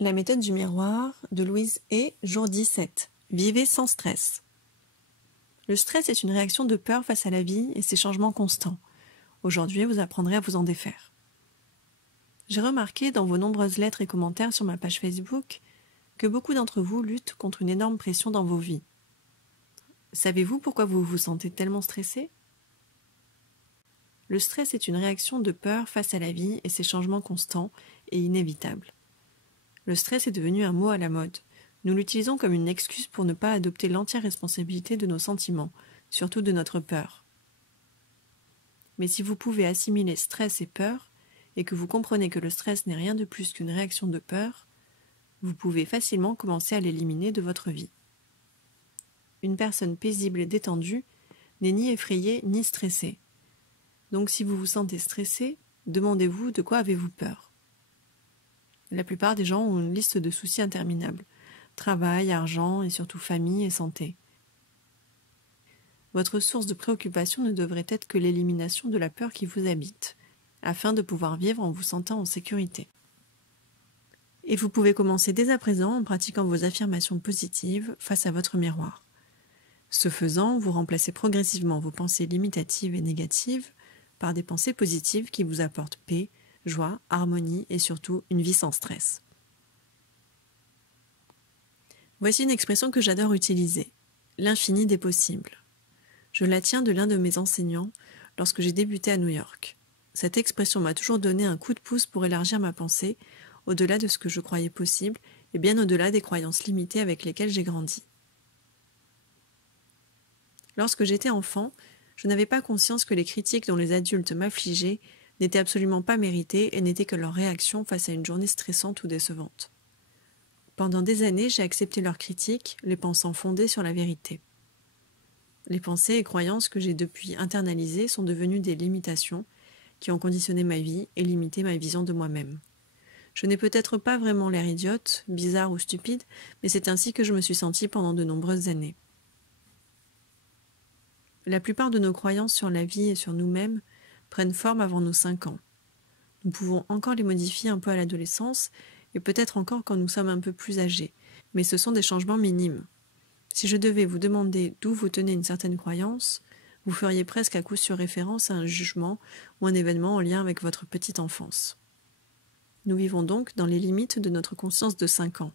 La méthode du miroir de Louise Hay, jour 17. Vivez sans stress. Le stress est une réaction de peur face à la vie et ses changements constants. Aujourd'hui, vous apprendrez à vous en défaire. J'ai remarqué dans vos nombreuses lettres et commentaires sur ma page Facebook que beaucoup d'entre vous luttent contre une énorme pression dans vos vies. Savez-vous pourquoi vous vous sentez tellement stressé ? Le stress est une réaction de peur face à la vie et ses changements constants et inévitables. Le stress est devenu un mot à la mode. Nous l'utilisons comme une excuse pour ne pas adopter l'entière responsabilité de nos sentiments, surtout de notre peur. Mais si vous pouvez assimiler stress et peur, et que vous comprenez que le stress n'est rien de plus qu'une réaction de peur, vous pouvez facilement commencer à l'éliminer de votre vie. Une personne paisible et détendue n'est ni effrayée ni stressée. Donc si vous vous sentez stressé, demandez-vous de quoi avez-vous peur. La plupart des gens ont une liste de soucis interminables. Travail, argent et surtout famille et santé. Votre source de préoccupation ne devrait être que l'élimination de la peur qui vous habite, afin de pouvoir vivre en vous sentant en sécurité. Et vous pouvez commencer dès à présent en pratiquant vos affirmations positives face à votre miroir. Ce faisant, vous remplacez progressivement vos pensées limitatives et négatives par des pensées positives qui vous apportent paix, joie, harmonie et surtout une vie sans stress. Voici une expression que j'adore utiliser, l'infini des possibles. Je la tiens de l'un de mes enseignants lorsque j'ai débuté à New York. Cette expression m'a toujours donné un coup de pouce pour élargir ma pensée au-delà de ce que je croyais possible et bien au-delà des croyances limitées avec lesquelles j'ai grandi. Lorsque j'étais enfant, je n'avais pas conscience que les critiques dont les adultes m'affligeaient n'étaient absolument pas méritées et n'étaient que leur réaction face à une journée stressante ou décevante. Pendant des années, j'ai accepté leurs critiques, les pensant fondées sur la vérité. Les pensées et croyances que j'ai depuis internalisées sont devenues des limitations qui ont conditionné ma vie et limité ma vision de moi-même. Je n'ai peut-être pas vraiment l'air idiote, bizarre ou stupide, mais c'est ainsi que je me suis sentie pendant de nombreuses années. La plupart de nos croyances sur la vie et sur nous-mêmes prennent forme avant nos 5 ans. Nous pouvons encore les modifier un peu à l'adolescence et peut-être encore quand nous sommes un peu plus âgés, mais ce sont des changements minimes. Si je devais vous demander d'où vous tenez une certaine croyance, vous feriez presque à coup sûr référence à un jugement ou un événement en lien avec votre petite enfance. Nous vivons donc dans les limites de notre conscience de 5 ans.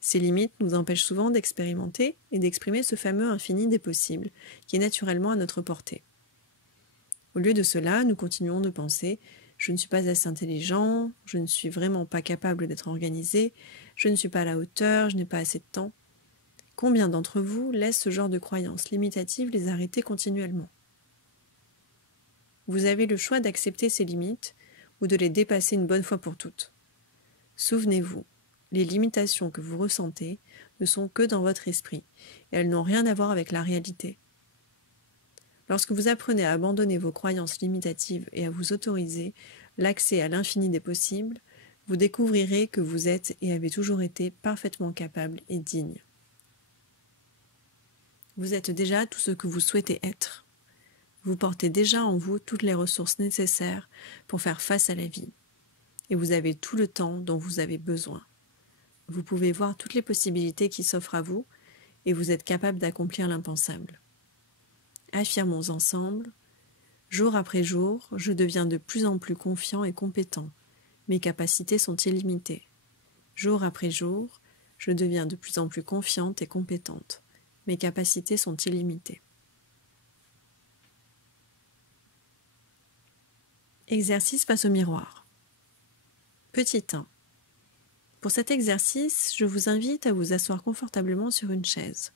Ces limites nous empêchent souvent d'expérimenter et d'exprimer ce fameux infini des possibles qui est naturellement à notre portée. Au lieu de cela, nous continuons de penser « je ne suis pas assez intelligent, je ne suis vraiment pas capable d'être organisé, je ne suis pas à la hauteur, je n'ai pas assez de temps ». Combien d'entre vous laissent ce genre de croyances limitatives les arrêter continuellement ? Vous avez le choix d'accepter ces limites ou de les dépasser une bonne fois pour toutes. Souvenez-vous, les limitations que vous ressentez ne sont que dans votre esprit et elles n'ont rien à voir avec la réalité. Lorsque vous apprenez à abandonner vos croyances limitatives et à vous autoriser l'accès à l'infini des possibles, vous découvrirez que vous êtes et avez toujours été parfaitement capable et digne. Vous êtes déjà tout ce que vous souhaitez être. Vous portez déjà en vous toutes les ressources nécessaires pour faire face à la vie. Et vous avez tout le temps dont vous avez besoin. Vous pouvez voir toutes les possibilités qui s'offrent à vous et vous êtes capable d'accomplir l'impensable. Affirmons ensemble, jour après jour, je deviens de plus en plus confiant et compétent. Mes capacités sont illimitées. Jour après jour, je deviens de plus en plus confiante et compétente. Mes capacités sont illimitées. Exercice face au miroir. Petit 1. Pour cet exercice, je vous invite à vous asseoir confortablement sur une chaise,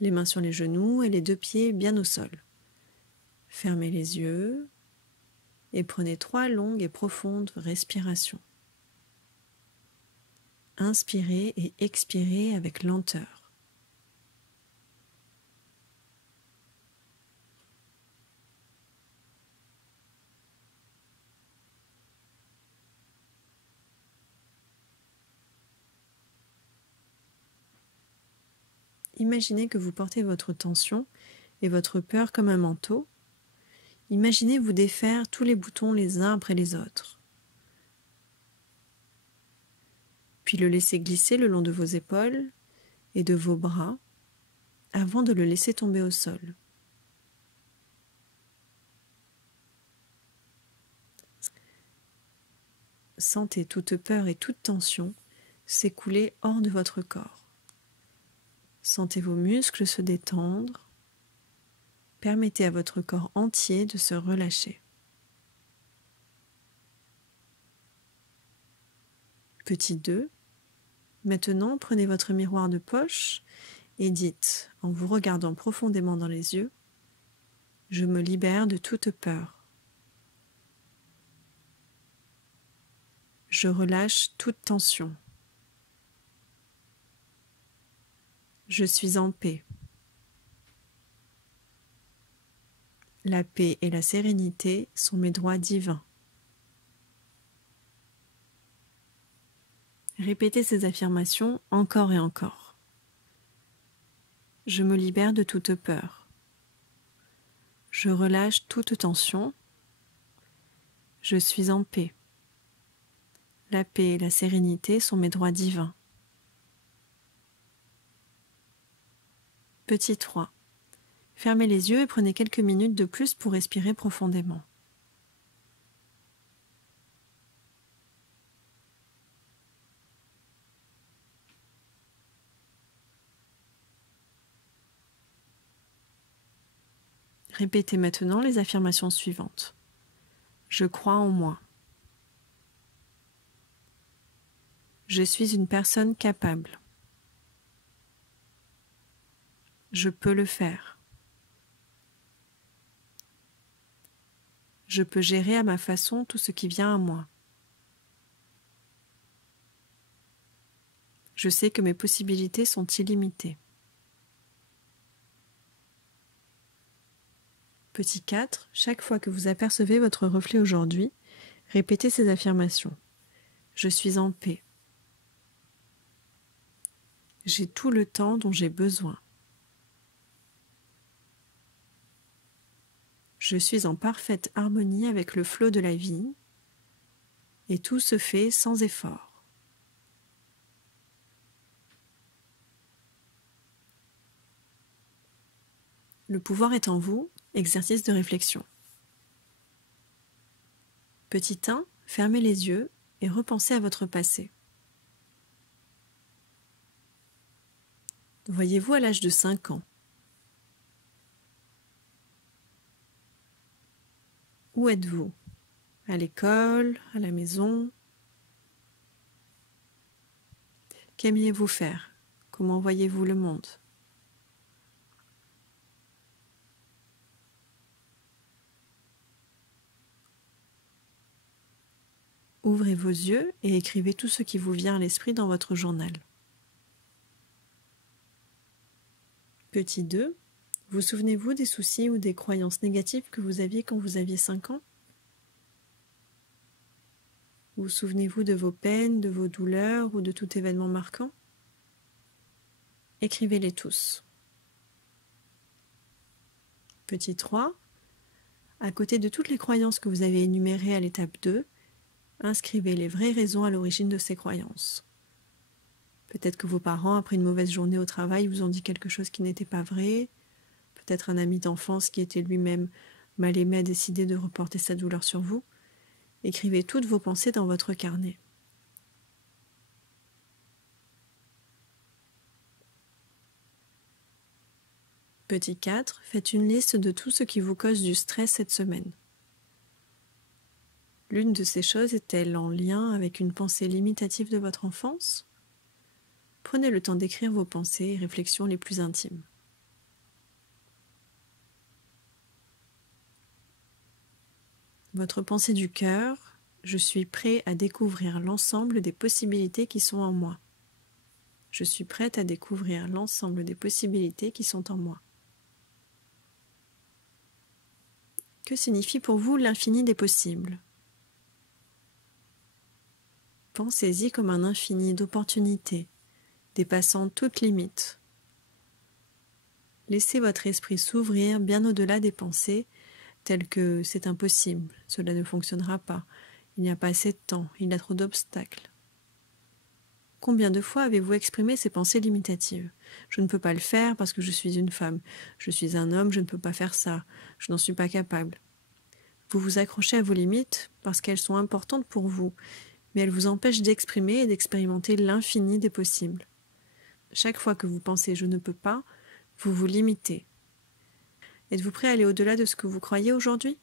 les mains sur les genoux et les 2 pieds bien au sol. Fermez les yeux et prenez 3 longues et profondes respirations. Inspirez et expirez avec lenteur. Imaginez que vous portez votre tension et votre peur comme un manteau. Imaginez vous défaire tous les boutons les uns après les autres. Puis puis le laisser glisser le long de vos épaules et de vos bras avant de le laisser tomber au sol. Sentez toute peur et toute tension s'écouler hors de votre corps. Sentez vos muscles se détendre. Permettez à votre corps entier de se relâcher. Petit 2. Maintenant, prenez votre miroir de poche et dites, en vous regardant profondément dans les yeux, « Je me libère de toute peur. Je relâche toute tension. Je suis en paix. La paix et la sérénité sont mes droits divins. » Répétez ces affirmations encore et encore. Je me libère de toute peur. Je relâche toute tension. Je suis en paix. La paix et la sérénité sont mes droits divins. Petit 3. Fermez les yeux et prenez quelques minutes de plus pour respirer profondément. Répétez maintenant les affirmations suivantes. Je crois en moi. Je suis une personne capable. Je peux le faire. Je peux gérer à ma façon tout ce qui vient à moi. Je sais que mes possibilités sont illimitées. Petit 4. Chaque fois que vous apercevez votre reflet aujourd'hui, répétez ces affirmations. Je suis en paix. J'ai tout le temps dont j'ai besoin. Je suis en parfaite harmonie avec le flot de la vie et tout se fait sans effort. Le pouvoir est en vous, exercice de réflexion. Petit 1, fermez les yeux et repensez à votre passé. Voyez-vous à l'âge de 5 ans? Où êtes-vous? À l'école, à la maison? Qu'aimiez-vous faire? Comment voyez-vous le monde? Ouvrez vos yeux et écrivez tout ce qui vous vient à l'esprit dans votre journal. Petit 2. Vous souvenez-vous des soucis ou des croyances négatives que vous aviez quand vous aviez 5 ans? Vous souvenez-vous de vos peines, de vos douleurs ou de tout événement marquant? Écrivez-les tous. Petit 3. À côté de toutes les croyances que vous avez énumérées à l'étape 2, inscrivez les vraies raisons à l'origine de ces croyances. Peut-être que vos parents, après une mauvaise journée au travail, vous ont dit quelque chose qui n'était pas vrai. Peut-être un ami d'enfance qui était lui-même mal aimé a décidé de reporter sa douleur sur vous. Écrivez toutes vos pensées dans votre carnet. Petit 4. Faites une liste de tout ce qui vous cause du stress cette semaine. L'une de ces choses est-elle en lien avec une pensée limitative de votre enfance? Prenez le temps d'écrire vos pensées et réflexions les plus intimes. Votre pensée du cœur, je suis prêt à découvrir l'ensemble des possibilités qui sont en moi. Je suis prête à découvrir l'ensemble des possibilités qui sont en moi. Que signifie pour vous l'infini des possibles? Pensez-y comme un infini d'opportunités, dépassant toute limite. Laissez votre esprit s'ouvrir bien au-delà des pensées telles que c'est impossible, cela ne fonctionnera pas, il n'y a pas assez de temps, il y a trop d'obstacles. Combien de fois avez-vous exprimé ces pensées limitatives? Je ne peux pas le faire parce que je suis une femme. Je suis un homme, je ne peux pas faire ça. Je n'en suis pas capable. Vous vous accrochez à vos limites parce qu'elles sont importantes pour vous, mais elles vous empêchent d'exprimer et d'expérimenter l'infini des possibles. Chaque fois que vous pensez « je ne peux pas », vous vous limitez. Êtes-vous prêt à aller au-delà de ce que vous croyez aujourd'hui?